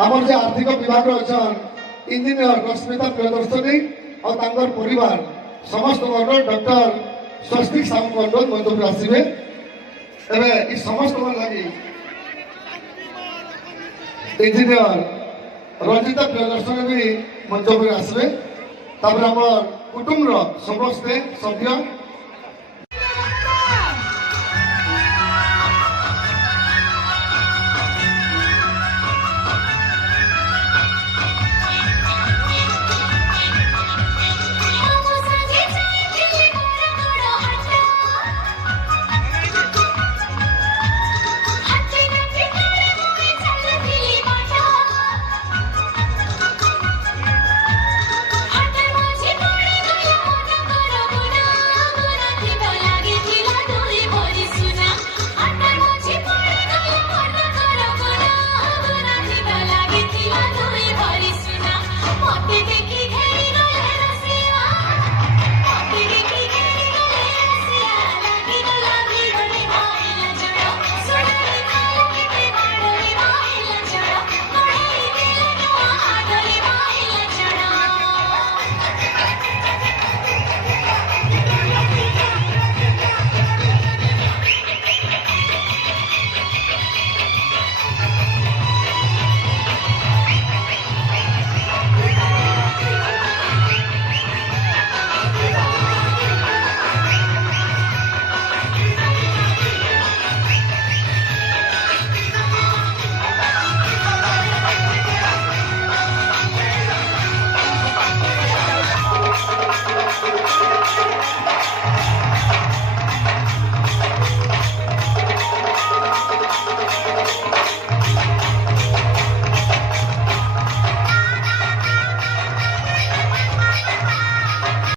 आमर जो आर्थिक विभाग अच्छा इंजीनियर रश्मिता प्रियदर्शनी और तांकर परिवार समस्त वर्ग डॉक्टर स्वस्तिक साहू अनुरोध मंच पर आसवे एवं समस्त लगी इंजीनियर रंजिता प्रियदर्शनी भी मंच पर आसवे आम कुटुंब समस्ते सभ्य